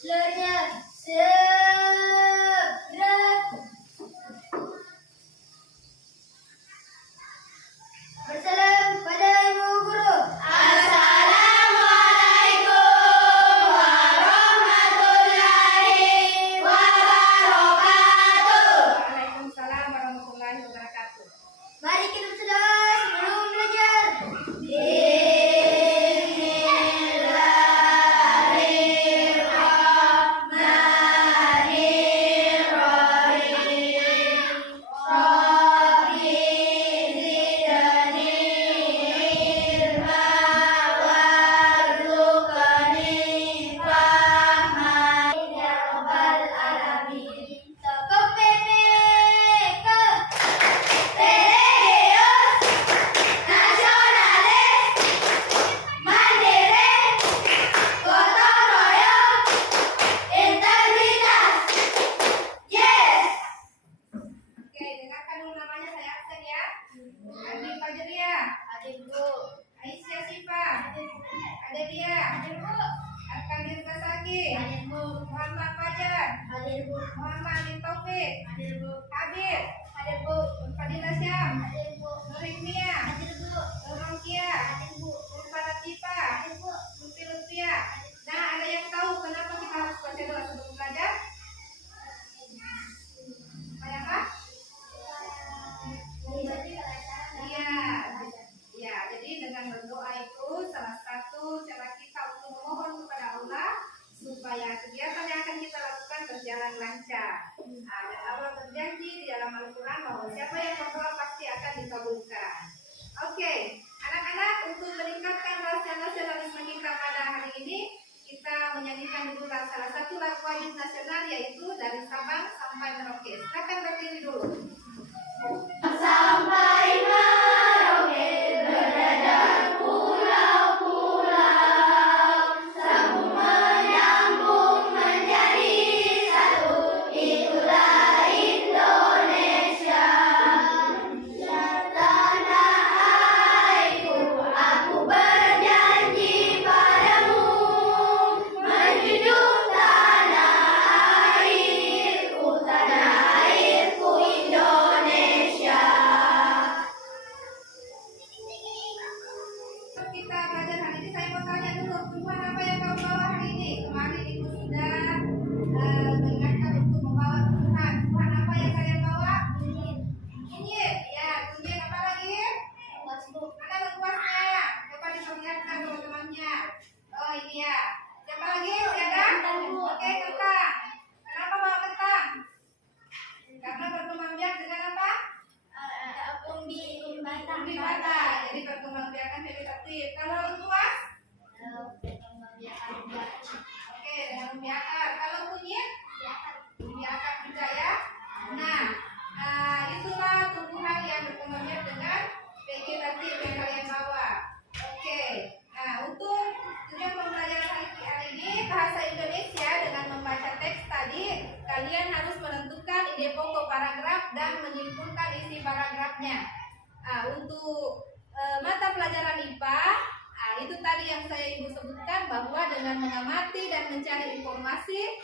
Lernya seberat. Bersalam pada Ibu Guru. Assalamualaikum warahmatullahi wabarakatuh. Waalaikumsalam warahmatullahi wabarakatuh. Mari kita berdoa sebelum belajar. Aisyah Sifa, ada dia, Arkandir Tasaki, Muhammad Fajar, Muhammad Alin Taufik, Habib, Fadilah Syam, Nurikmia, Nurongkia, Nurfa Latifah, Nurfi Lutfia. Nah, ada yang tahu kenapa kita harus baca doa sebelum belajar? Apa? Ya, jadi dengan berdoa itu salah satu cara kita untuk memohon kepada Allah supaya kegiatan yang akan kita lakukan berjalan lancar. Nah, dan Allah berjanji di dalam Al-Quran bahwa siapa yang berdoa pasti akan dikabulkan. Oke, anak-anak, untuk meningkatkan rasa nasionalisme kita pada hari ini, kita menyanyikan dulu salah satu lagu wajib nasional, yaitu dari Sabang sampai Merauke. Silakan berdiri dulu. Sampai Merauke beradab pulau-pulau, sambung menyambung menjadi satu, itulah Indonesia. Tanah airku, aku berjanji padamu, menjunjung tanah airku Indonesia. Kita belajar hari ini, saya mau tanya dulu, tumbuhan apa yang kau bawa hari ini? Kemarin ibu sudah mengingatkan untuk membawa tumbuhan. Tumbuhan apa yang kalian bawa? Kunyit. Ya, kunyit apa lagi? Mana lengkuasnya? Coba diperlihatkan teman-temannya. Oh, ini ya. Siapa lagi? Siapa? Oke, kentang. Kenapa bawa kentang? Karena berkembang biak dengan apa? Umbi bata. Jadi berkembang biakan vegetatif. Kalau lengkuas? Oke, dengan umbi akar. Kalau kunyit? Umbi akar juga ya. Nah, itulah tumbuhan yang berkembang biak dengan vegetatif yang kalian bawa. Oke. Nah, untuk tujuan pembelajaran hari ini bahasa Indonesia dengan membaca teks tadi, kalian harus menentukan ide pokok paragraf dan menyimpulkan isi paragrafnya. Untuk mata pelajaran IPA, itu tadi yang saya ibu sebutkan bahwa dengan mengamati dan mencari informasi,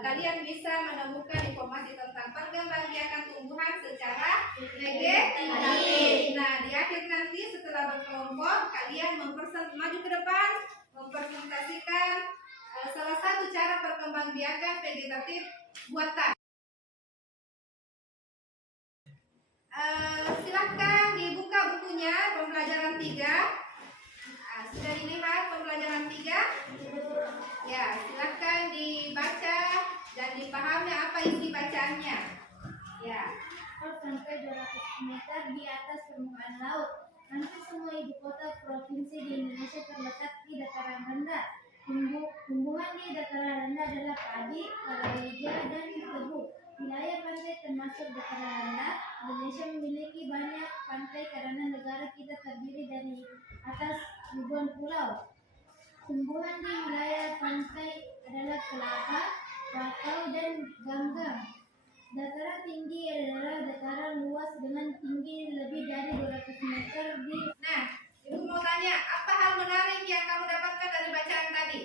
kalian bisa menemukan informasi tentang perkembangan tumbuhan secara negatif. Nah, di akhir nanti setelah berkelompok, kalian maju ke depan, mempresentasikan salah satu cara perkembangbiakan vegetatif buatan. Silahkan dibuka bukunya pembelajaran 3. Sudah dilihat pembelajaran 3? Ya, silahkan dibaca dan dipahami apa isi bacaannya. Ya. Sampai 200 meter di atas permukaan laut. Hampir semua ibu kota provinsi di Indonesia terletak di dataran rendah. Tumbuhan di dataran rendah adalah padi, palawija, dan tebu. Wilayah pantai termasuk dataran rendah. Indonesia memiliki banyak pantai karena negara kita terdiri dari atas ribuan pulau. Tumbuhan di wilayah pantai adalah kelapa, bakau, dan ganggang. Dataran tinggi adalah dataran luas dengan tinggi lebih dari 200 meter di. Nah, Ibu mau tanya, apa hal menarik yang kamu dapatkan dari bacaan tadi?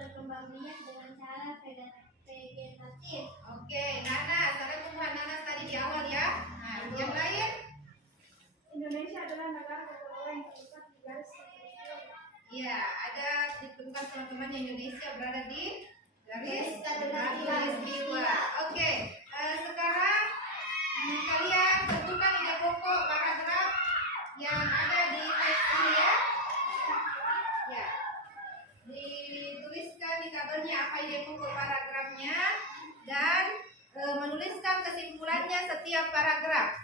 berkembang biak dengan cara vegetatif. Oke, nanas. Ada tumbuhan nanas tadi di awal ya. Nah, yang lain? Indonesia adalah negara kepulauan yang terletak di garis khatulistiwa. Iya, ada ditemukan teman-teman Indonesia berada di garis Khatulistiwa. khatulistiwa. Oke, sekarang kalian tentukan ide pokok paragraf yang ada di teks ini ya. Ya, dituliskan di tabelnya apa ide pokok paragrafnya dan menuliskan kesimpulannya setiap paragraf.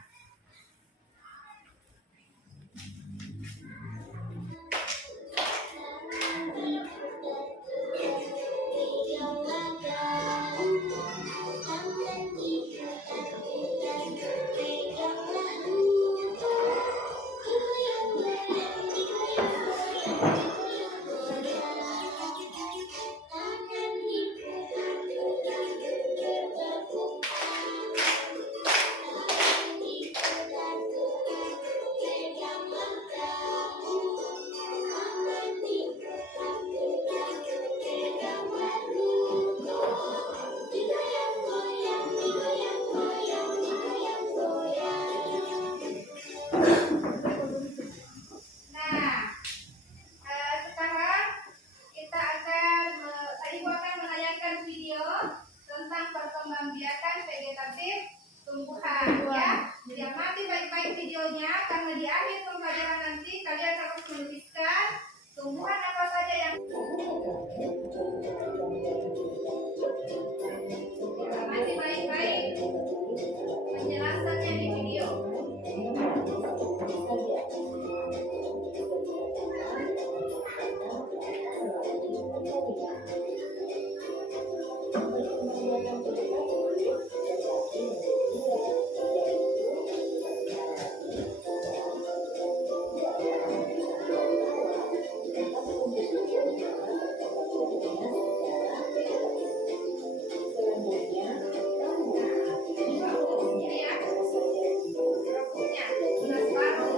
Karena di akhir pembelajaran nanti kalian harus menuliskan tumbuhan apa saja yang amati baik-baik penjelasannya di video. Ini ya, rambutnya tunas baru.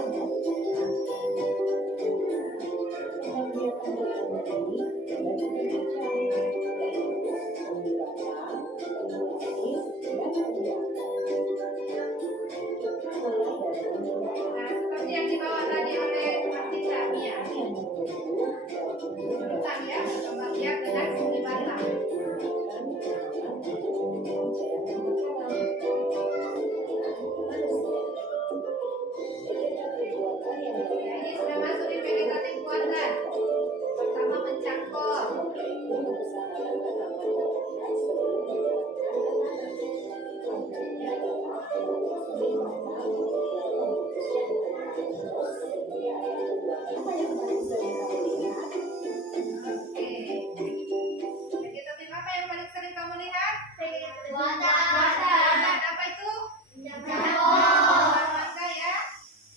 Nah, seperti yang dibawa tadi oleh Martika Mia. Tentang ya, berkembang biak dengan seni batang. Ya, ini sudah masuk di vegetatif buatan. Pertama mencangkok. Oke. Vegetatif apa yang paling sering kamu lihat? Buatan. Apa itu? Mangga ya.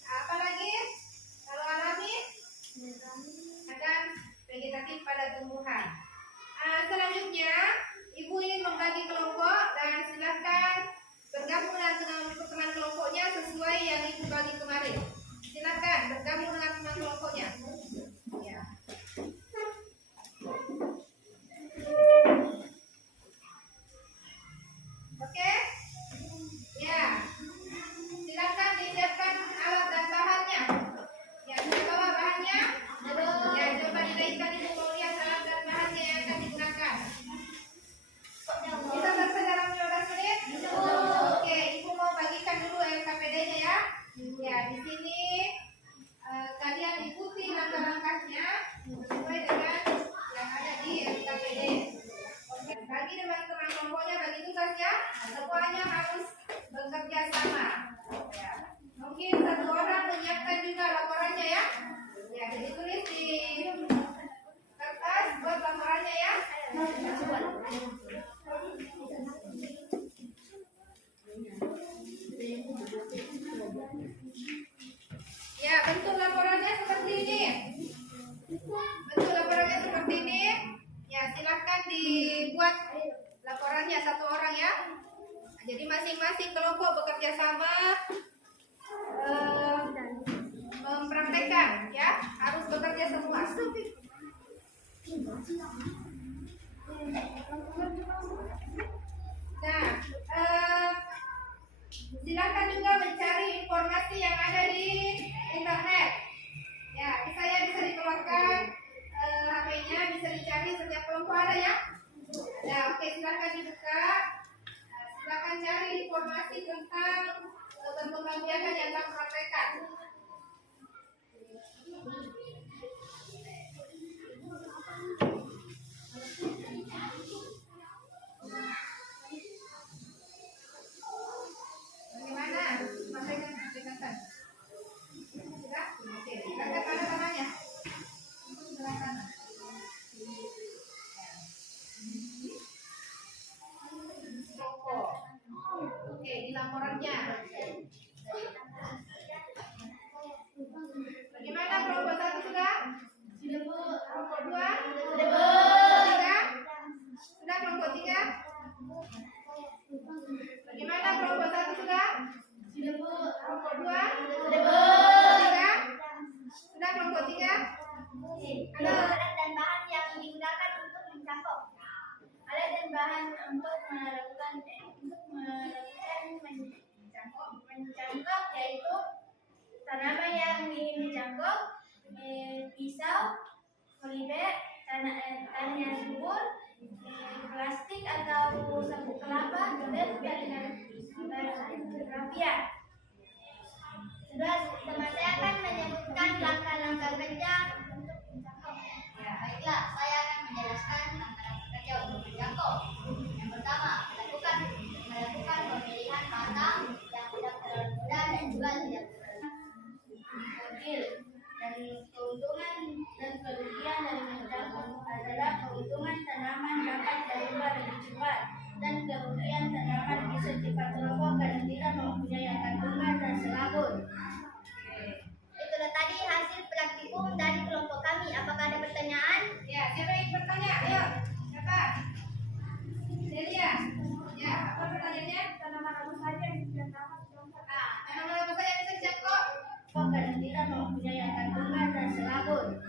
Apa lagi? Kalau alami? Akan vegetatif pada tumbuhan. Selanjutnya, ibu ingin membagi kelompok dan silakan bergabung dengan teman kelompoknya sesuai yang ibu bagi kemarin. Silakan bergabung dengan teman kelompoknya. Ya. Oke? Ya. Silakan disiapkan alat dan bahannya. Ya, sudah bawa bahannya? Ya, coba dinaikkan ibu mau lihat alat dan bahannya yang akan digunakan. Bisa selesai dalam 15 menit? Oke, ibu mau bagikan dulu LKPD-nya ya. Ya, di sini kalian ikuti langkah-langkahnya sesuai dengan yang ada di LKPD. Oke, bagi teman-teman kelompoknya bagi tugas ya. Semuanya harus bekerja sama. Ya. Mungkin satu orang menyiapkan juga laporannya ya. Ya, jadi tulis di kertas buat laporannya ya. Ya, bentuk laporannya seperti ini. Bentuk laporannya seperti ini. Ya, silakan dibuat laporannya satu orang ya. Jadi masing-masing kelompok bekerja sama mempraktekkan ya, harus bekerja semua. Oke, silakan dibuka. Nah, silakan cari informasi tentang ketentuan biakan yang kamu praktekkan. Bagaimana? Sampaikan, sampaikan. Sudah? Oke, silakan mana tangannya? Sebelah kanan. Kelompok. Oke, di laporannya. Bagaimana kelompok 1 sudah? Kelompok 2? Tiga? Sudah kelompok 3? Bagaimana kelompok 1 sudah? Kelompok 2? Tiga? Sudah kelompok 3? Halo. Alat dan bahan yang digunakan untuk mencangkok. Alat dan bahan untuk melakukan mencangkok yaitu tanaman yang ingin dicangkok, pisau, oliver, tanah yang subur, plastik atau sabuk kelapa, dan jaringan rapia. Sudah, teman saya akan menyebutkan langkah-langkah kerja untuk mencangkok. Ya, baiklah, saya akan menjelaskan langkah-langkah kerja untuk menjangkau. Yang pertama, melakukan pemilihan batang yang tidak terlalu muda dan juga tidak terlalu Kecil. Dan keuntungan dan kerugian dari mencangkok adalah keuntungan tanaman dapat berubah lebih cepat dan kerugian tanaman bisa cepat roboh karena tidak mempunyai akar bunga dan selabut. Itulah tadi hasil praktikum dari kelompok kami. Apakah ada pertanyaan? Ya, siapa yang bertanya? Ayo, siapa? Celia. Ya, apa pertanyaannya? Tanaman apa saja yang bisa dapat dicangkok? Tanaman apa saja yang bisa dicangkok? Karena tidak mempunyai akar bunga dan selabut.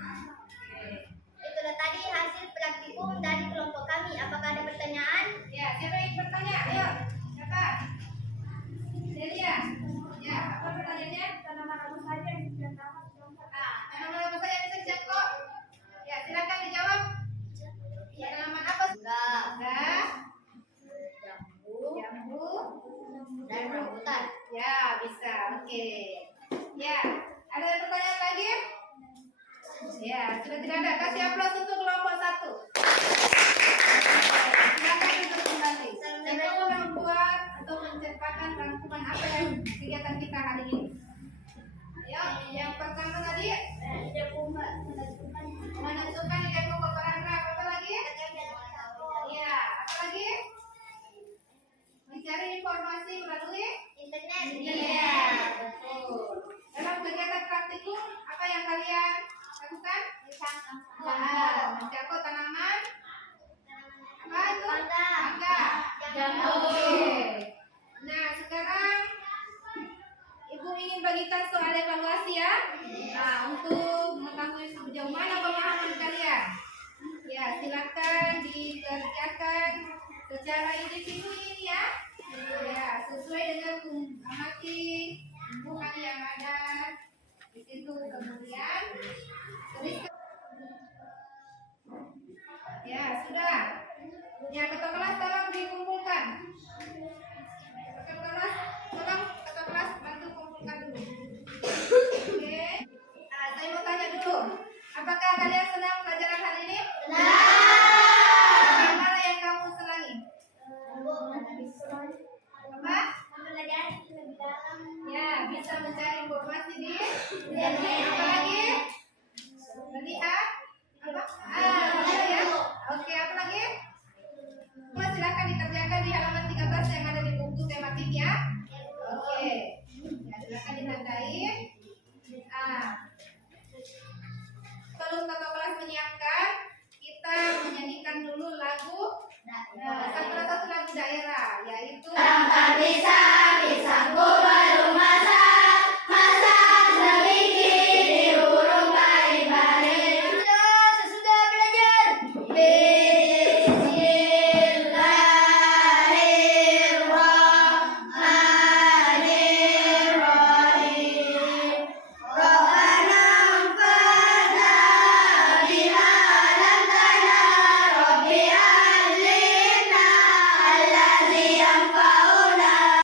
Itulah tadi hasil praktikum dari kelompok kami. Apakah ada pertanyaan? Ya, siapa yang bertanya? Ayo, siapa? Celia. Ya, apa pertanyaannya? Tanaman apa saja yang bisa dapat dicangkok? Tanaman apa saja yang bisa dicangkok? Ya, silakan dijawab. Tanaman apa? Enggak. Jambu. Jambu. Dan rambutan. Ya, bisa. Oke. Ya, ada pertanyaan lagi? Ya, sudah tidak ada. Kasih aplaus untuk kelompok 1. Silakan duduk kembali. Siapa yang membuat atau menceritakan rangkuman apa yang kegiatan kita hari ini? Ayo, yang pertama tadi menentukan ide pokok paragraf. Apa lagi? Ya, apa lagi? Mencari informasi melalui Internet. Iya, betul. Dalam kegiatan praktikum, apa yang kalian lakukan? Mencangkok tanaman. Apa itu? Mangga. Jambu. Oke. Nah, sekarang Ibu ingin bagikan soal evaluasi ya. Nah, untuk mengetahui sejauh mana pemahaman kalian. Ya, silakan dikerjakan secara individu ini ya. Ya, sesuai dengan